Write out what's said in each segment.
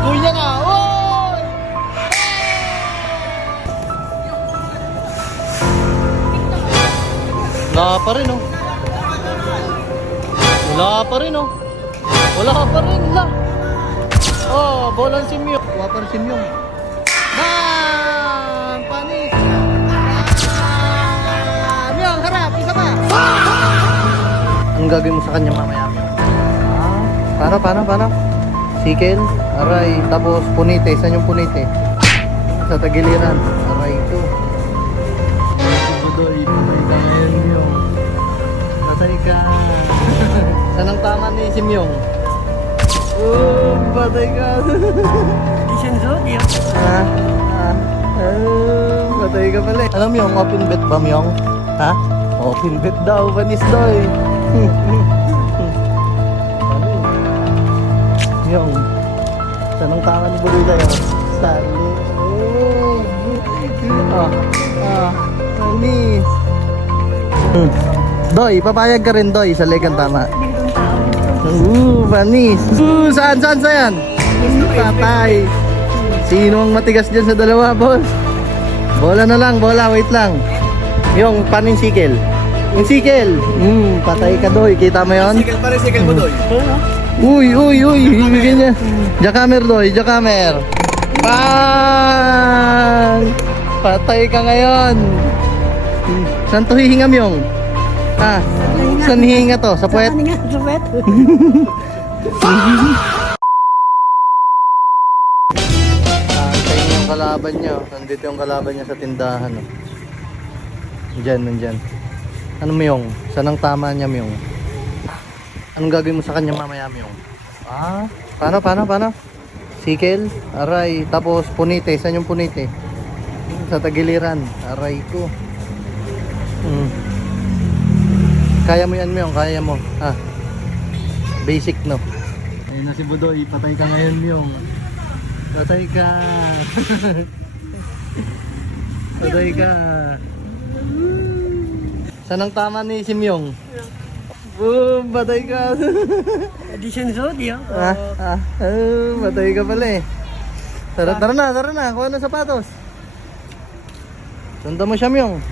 sikoy niya na. Oy! Wala pa rin oh. Wala pa rin oh. Wala pa rin la. Oh, bolang si Myong. Wala pa rin si Myong. Bang! Panis! Myong, harap! Isa pa! Anong gagawin mo sa kanya mamaya, Myong? Paano? Sikel, aray, tapos punite. Saan yung punite? Sa tagiliran. Aray ito. Budoy, patay ka ngayon, Myong. Patay ka. Saan ang tama ni si Myong? Oh, patay ka. Patay ka pala eh. Alam mo yung open bet ba, Myong? Ha? Open bet daw, Vanis Doy. Myong, saan ang tama ni Budoy sa'yo? Sali. Vanis. Doy, papayag ka rin, Doy, sa legang tama. Vanis. Saan yan? Patay. Sino ang matigas dyan sa dalawa, boss? Bola na lang, wait lang. Yung paning sikel. Yung sikel. Patay ka, Doy. Kita mo yun? Sikel pa rin, sikel mo, Doy. Uy. Ibigay niya. Jakamer, Doy. Jakamer. Bang! Patay ka ngayon. Saan to hihingam yung? Saan hihinga to? Sa puwet? Sa puwet. Antayin yung kalaban niya. Nandito yung kalaban niya sa tindahan. Nandyan. Ano mo yung? Saan ang tama niya, Myong? Anong gagawin mo sa kanya mamaya, Myong? Paano? Sikel, aray, tapos punite. Saan yung punite? Sa tagiliran. Aray ko. Kaya mo yan, Myong, kaya mo. Basic, no? Ayun na si Budoy, patay ka ngayon, Myong. Patay ka. Patay ka. Saan ang tama ni si Myong? Boom, patay ka. Edition Zodi, Patay ka pala eh. Tara na, kuha na sapatos. Sundan mo siya, Myong.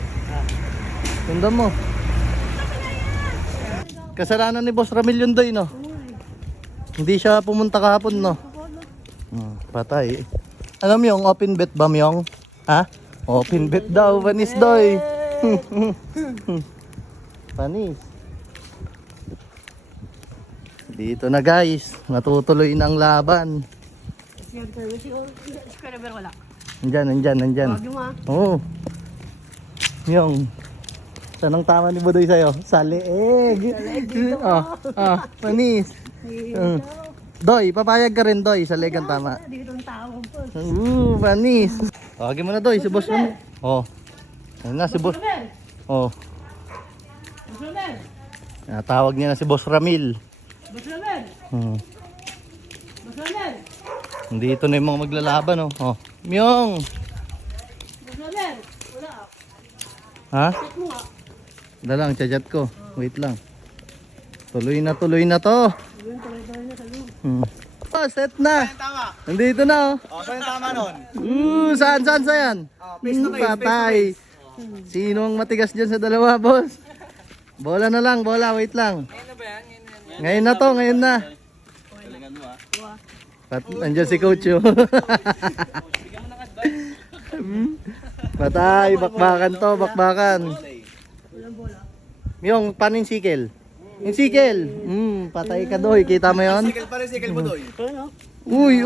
Sundan mo. Kasalanan ni Boss Ramil yun, Doy, no? Hindi siya pumunta kahapon, no? Patay. Alam mo yung open bet ba, Myong? Open bet daw, Vanis, Doy. Panis. Dito na, guys. Natutuloy na ang laban. Nandyan. Oo. Myong. Saan ang tama ni Budoy sa'yo? Sa leeg. Panis. Doy, papayag ka rin, Doy. Sa leeg ang tama. Panis. Tawagin mo na, Doy, si Boss Ramil. Ayun na, si Boss. Tawag niya na si Boss Ramil. Dito na yung mga maglalaban, Myong. Dalang, chat ko. Wait lang. Tuloy na to. Set na. Nandito na, Saan yung tama nun? Saan yan? Patay. Sino ang matigas dyan sa dalawa, boss? Bola na lang, wait lang. Ngayon na. Nandiyan si Coach. Patay, bakbakan. Myong, paano yung sikel? Yung sikel. Patay ka, Doy. Kita mo yun? Sikel pa rin, sikel mo, Doy. Uy.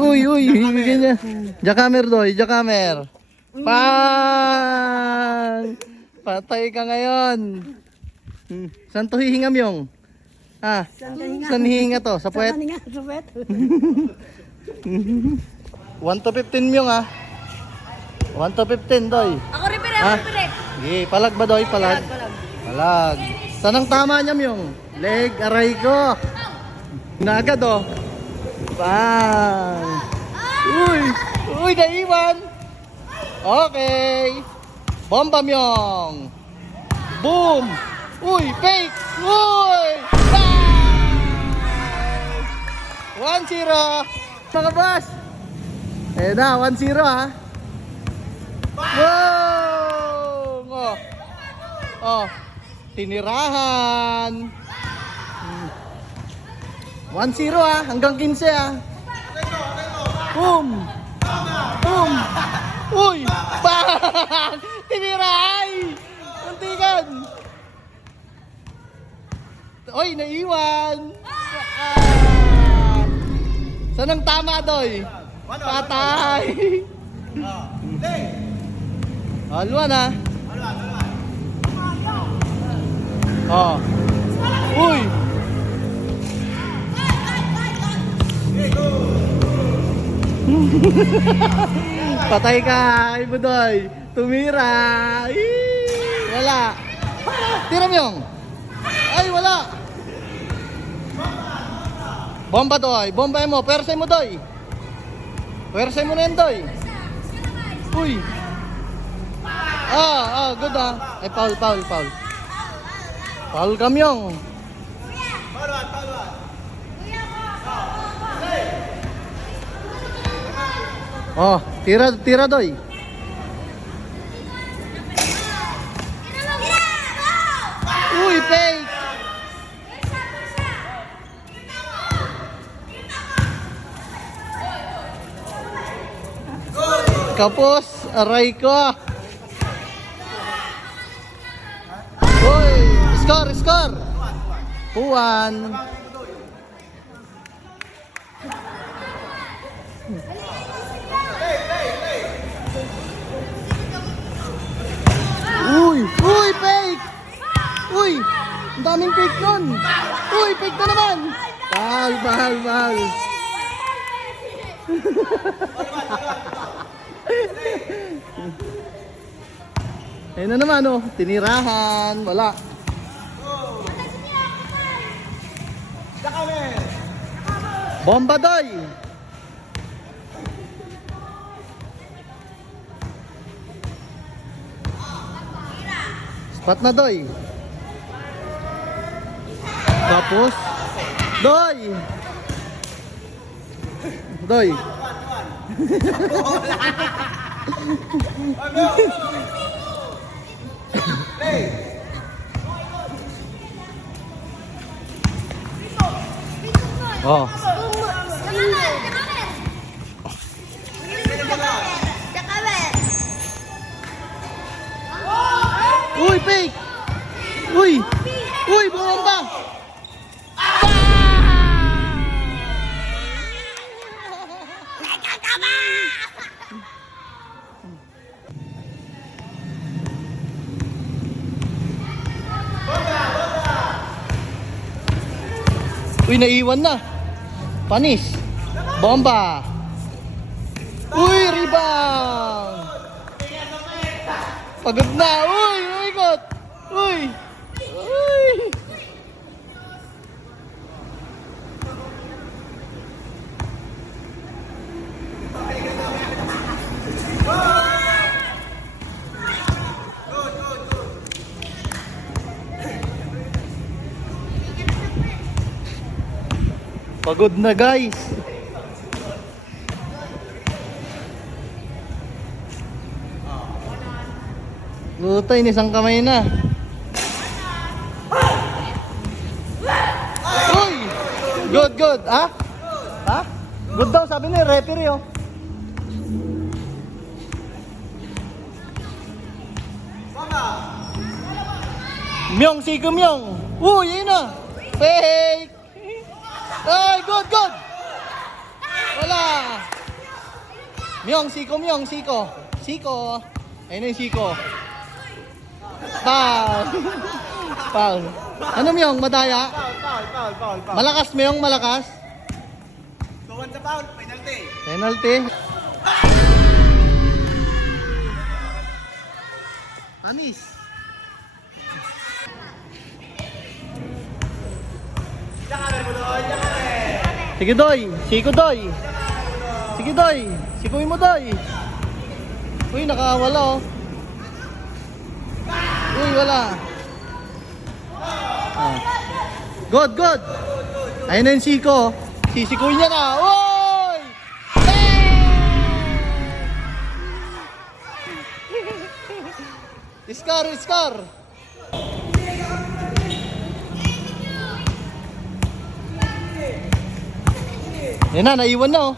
Ibigay niya. Jakamer, Doy. Jakamer. Bang! Patay ka ngayon. Saan to hihingam yung? Saan hihinga to? Sa puwet? Sa puwet. 1 to 15 Myong, 1 to 15, Doy. Ako ripire. Sige, palag ba, Doy? Palag. Saan ang tama niya, Myong? Leg, aray ko. Nagad, Bang! Uy, naiwan. Okay. Bomba, Myong. Boom! Uy, fake! Uy! Bang! 1-0. Mga boss, Ayan na, 1-0 ha. Wow! Oh. Oh. Tinirahan. 1-0 ha, hanggang 15 ha. Boom! Boom! Uy! Bang! Tiniray! Muntikan! Oy, naiwan! Ah! Saan ang tama, Doy? Patay! Haluan ha. Oh. Uy! Patay ka, Ibudoy. Tumira. Wala. Tira mo yung. Ay, wala. Bomba, Doy. Bomba mo. Persay mo, Doy. Persay mo na yan, Doy. Uy. Good ah. Ay, foul. Foul kamyong. Oh, tira Doy. Uy, fake. Kapos, aray ko. Uy, score. 2-1. Uy, fake! Uy, ang daming fake nun. Uy, fake na naman. Bahal. Ayun na naman oh, tinirahan, wala. Bomba, Doy! Spot na, Doy. Tapos Doy. Oh. Uy, fake! Uy, bomba! Uy, naiwan na. Panis. Bomba. Uy, rebound. Pagod na. Uy, ikot. Uy. Pagod na, guys. Lutay, isang kamay na. Uy! Good. Ha? Good daw, sabi ni referee, oh. Myong, Siko Myong. Uy, yun na. Fake. Ay, good. Wala. Myong, Siko. Ayun na yung Siko. Foul. Ano Myong, madaya? Foul. Malakas Myong, malakas. Tuwan sa foul, penalty. Panis. Sige, Doy. Siko, Doy. Sige, Doy. Sikuin mo, Doy. Uy, nakawala, oh. Uy, wala. Good. Ayun na yung Siko. Sisikuin niya na. Uy! Hey! Iskar, iskar. Yan na, naiwan na oh.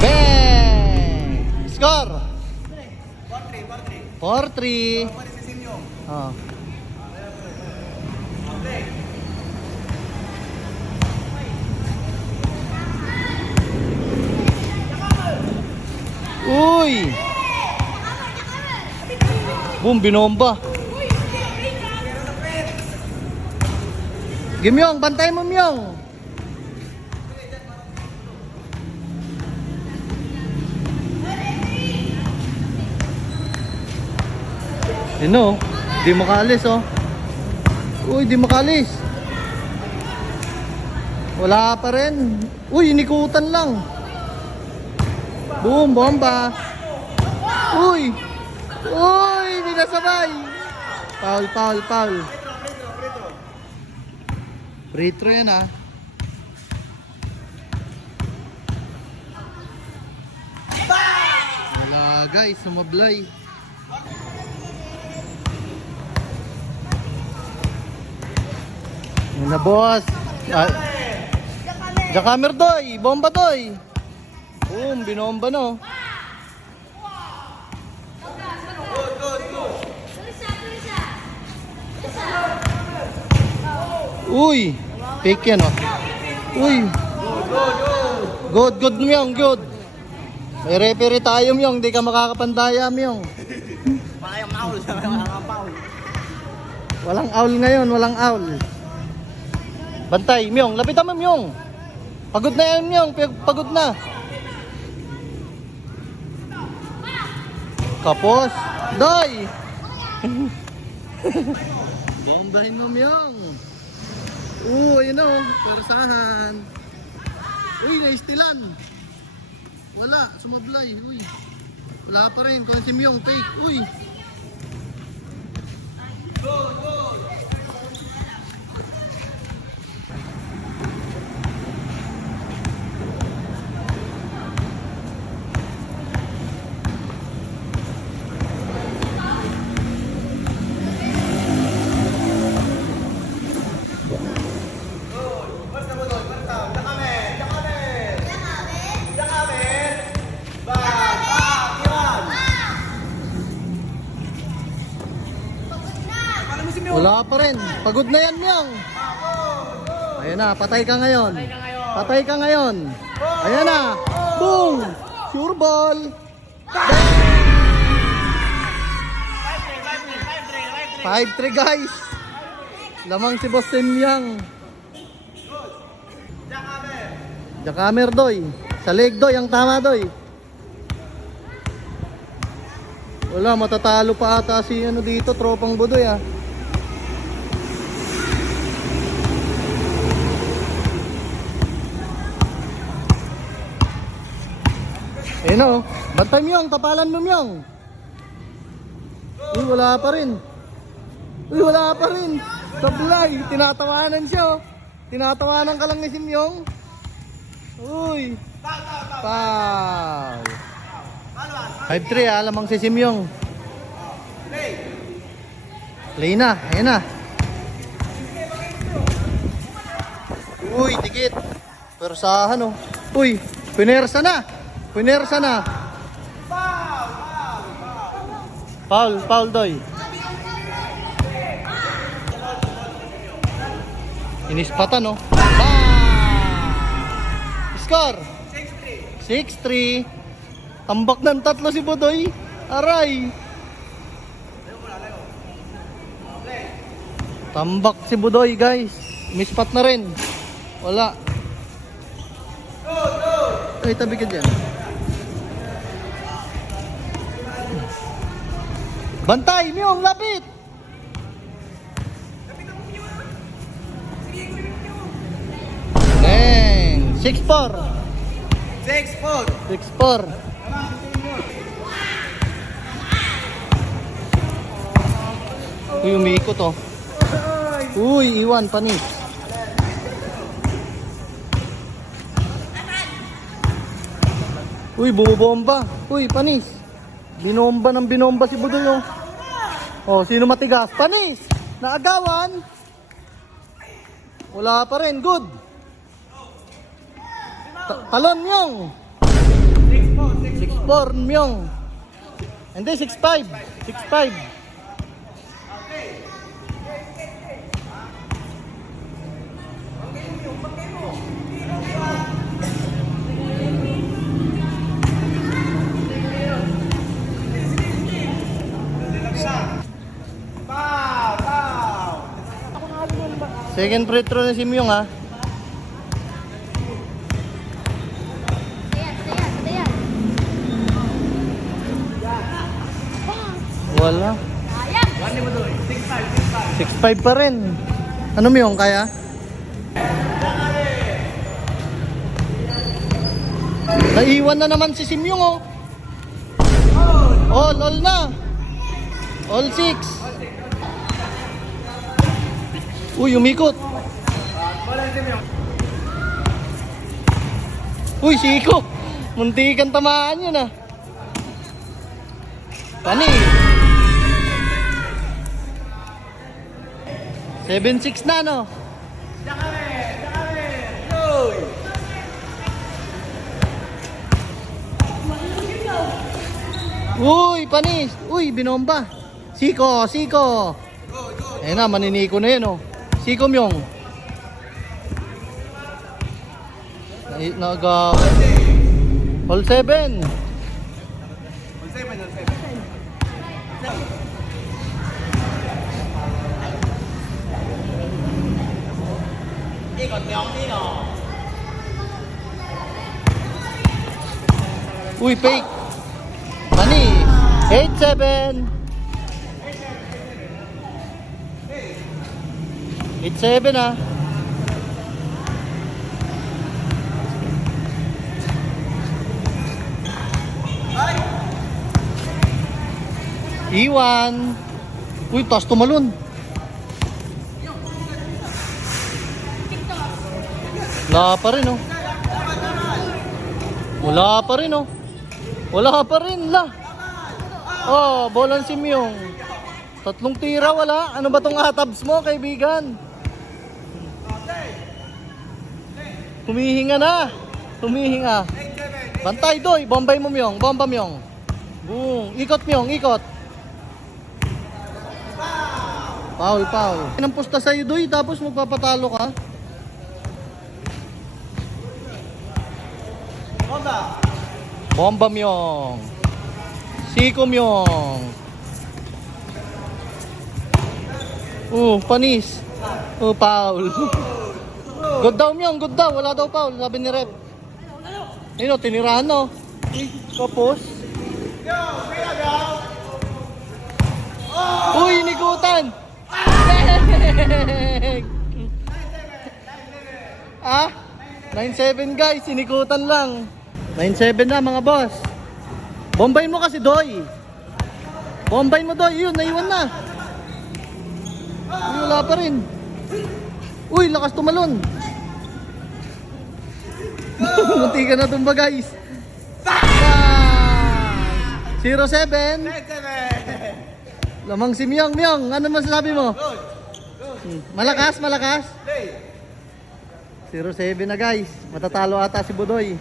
Bang! Score! 4-3. 4-3. Oh. Uy! Boom, binomba. Gimyong, bantay mo Myong. Ano? Di makalis oh. Uy, di makalis. Wala pa rin. Uy, inikutan lang. Boom, bomba. Uy! Uy, hindi nasabay. Foul, foul, foul. Free throw yan ah. Wala guys, sumablay. Yun na boss. Jakamer doy, bomba doy. Boom, binomba no. Uy, fake yan oh. Uy. Good, good Myong, good. May referee tayo Myong, di ka makakapandaya Myong. Walang maul sa mga paul. Walang owl ngayon, walang owl. Bantay, Myong, lapitan mo Myong. Pagod na yan Myong, pagod na. Kapos, doy. Bombahin mo Myong. Ayun o, persahan. Uy, naistilan. Wala, sumablay. Uy, wala pa rin. Kung si Myong, fake. Uy. Wala pa rin. Pagod na yan, Myong. Ayan na, patay ka ngayon. Patay ka ngayon. Ayan na. Boom! Sure ball. 5-3 guys. Lamang si Boss Myong. Jakamer doy. Sa leg doy, ang tama doy. Wala, matatalo pa ata si ano dito, tropang budoy ah. Ayun o, bantay Myong, tapalan mo Myong. Uy, wala pa rin. Uy, wala pa rin. Sablay, tinatawanan siya oh. Tinatawanan ka lang ni si Myong. Uy, foul. 5-3 ah, lamang si Myong. Play na, ayun na. Uy, tikit. Persahan oh. Uy, pinersa na. Pinersa na. Foul, foul doy. Inispatan no. Score 6-3. Tambak ng tatlo si Budoy. Aray. Tambak si Budoy guys. Mispat na rin. Wala. Ay, tabi ka dyan. Bantay, Myong, lapit! Dang! 6-4. 6-4. 6-4. Uy, umiikot oh. Uy, iwan, panis. Uy, bumubomba. Uy, panis. Binomba ng binomba si Budoy, oh. Oh, sino matigas? Panis! Naagawan! Wala pa rin, good! Talon, Myong! 6-4, Myong! Hindi, 6-5. 6-5. Second free throw na si Myong, ha? Wala. 6-5 pa rin. Ano Myong, kaya? Naiwan na naman si Simyong, oh. All na. All 6. Uy, umikot. Uy, Siko. Muntikan tamaan yun, ah. Pani. 7-6 na, no? Uy, panis. Uy, binomba. Siko. Ayun na, maniniko na yun, oh. Siko, Myong. All 7. Ikot Myong, Tino. Uy, fake. Panis. 8-7. 8-7, ah. Iwan. Uy, taas tumalon. Wala pa rin, oh. Wala pa rin, oh. Wala pa rin, la. Oh, bolan si Myong. 3 tira, wala. Ano ba tong atabs mo, kaibigan? Humihinga na. Humihinga. Bantay, Doy. Bombay mo, Myong. Bomba, Myong. Boom. Ikot, Myong. Ikot. Foul. Pinampusta sa'yo, Doy. Tapos magpapatalo ka. Bomba, Myong. Siko, Myong. Panis. Foul. Good daw, Myong. Good daw. Wala daw foul. Sabi ni Rep. Ayun, tinirahan, no. Tapos. Uy, nigutan. Ah? 9-7 guys, sinikutan lang. 9-7 na mga boss. Bombayin mo kasi, Doy. Bombayin mo, Doy. Yun, naiwan na. Uy, wala pa rin. Uy, lakas tumalon. Munti ka na tumba, guys. 0-7. Lamang si Myong. Myong, ano masasabi mo? Malakas. 0-7 na, guys. Matatalo ata si Budoy.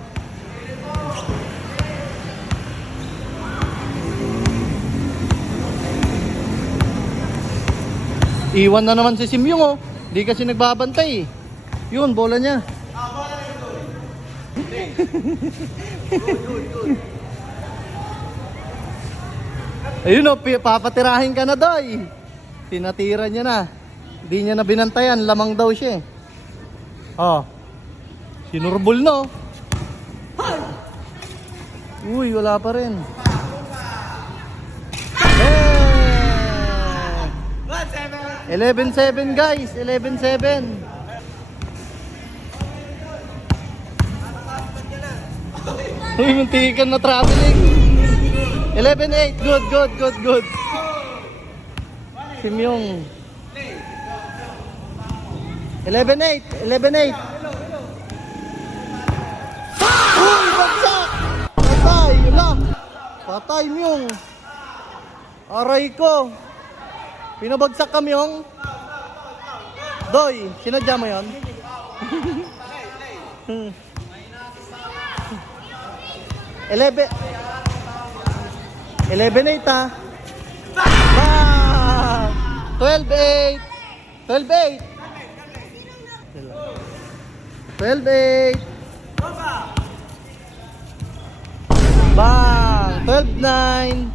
Iwan na naman si Simyong, oh. Di kasi nagbabantay. Yun, bola niya. Ayun, oh, papatirahin ka na, Doy. Tinatira niya na. Hindi niya na binantayan, lamang daw siya. Oh. Sinurbol, no? Uy, wala pa rin. 11-7 guys, 11-7. Uy, muntikan na traveling. 11-8, good. Simyong. 11-8. Uy, bagsak! Patay, wala. Patay, Myong. Aray ko. Pinabagsak ka, Myong. Doy, sinadya mo yun? 11 11-8 ah. 12-8. 12-8. 12-8. Bang! 12-9.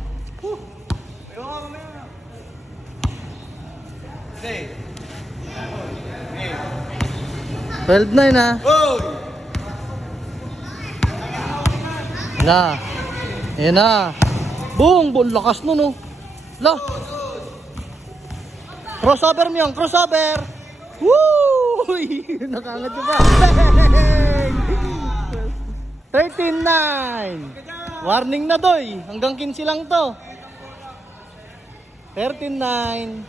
12-9 ah. Na. Ayan na. Boom! Buong lakas nun oh. La. Crossover mo yung crossover. Woo! Nakangat nyo ba? Bang! 13-9. Warning na doy. Hanggang 15 lang to. 13-9.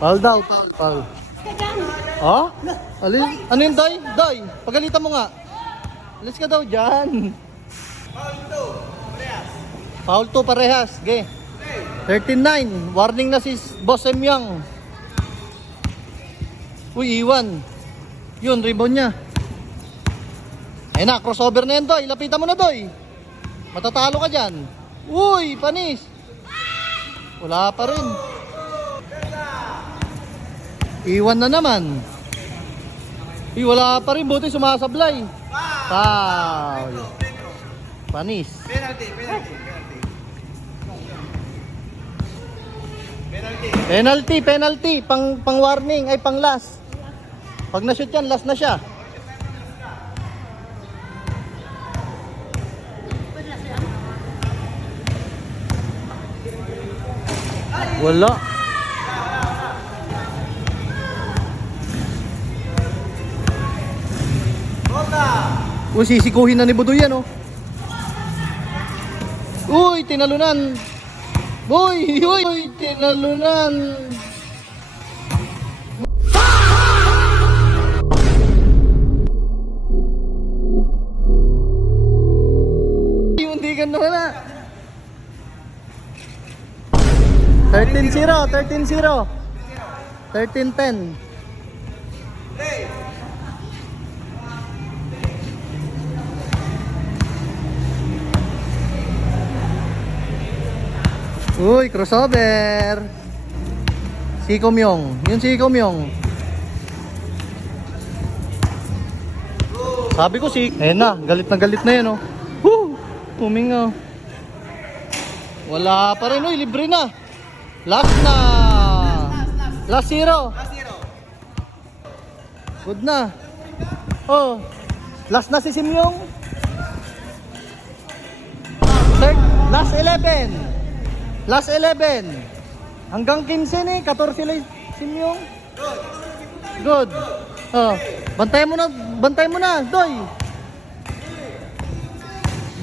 Foul daw, foul. Oh? Alin? Ano yun, Doy? Doy, pagalitan mo nga. Alis ka daw dyan. Foul 2 parehas. Ge. 13-9. Warning na si Boss Emyang. Uy, iwan. Yun, rebound niya. Ayun na, crossover na yan, Doy. Lapitan mo na, Doy. Matatalo ka dyan. Uy, panis. Wala pa rin. Iwan na naman. Uy, wala pa rin. Buti sumasablay. Foul. Panis. Penalty. Pang warning. Ay, pang last. Pag na-shoot yan, last na siya. Wala. Uy, sisikuhin na ni Budoy yan, oh. Uy, tinalunan. Uy, tinalunan. Hindi ka naman na. 13-0, 13-0. 13-10. Uy, crossover. Si Komyong. Yun si Komyong. Sabi ko si... Ayan na, galit na yan, oh. Woo! Huminga. Wala pa rin, uy, libre na. Last na. Last zero. Good na. Oh. Last na si Simyong. Third, last 11. Last 11. Hanggang 15 eh. 14 lang Simyong. Good. Oh. Bantay mo na, Doy.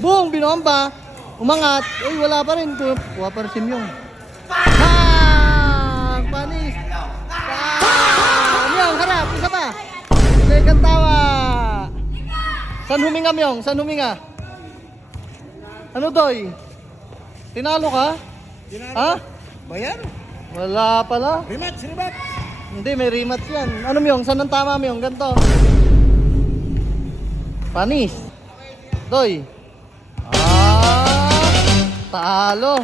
Boom, binomba. Umangat. Uy, wala pa rin. Wala pa rin Simyong. Panis. Myong, harap. Isa pa. Second tawa. San huminga, Myong? San huminga? Ano, Doy? Tinalo ka? Ha? Bayan? Wala pala. Rematch. Hindi, may rematch yan. Ano, Myong? Saan ang tama, Myong? Ganto. Panis. Doy. Talo.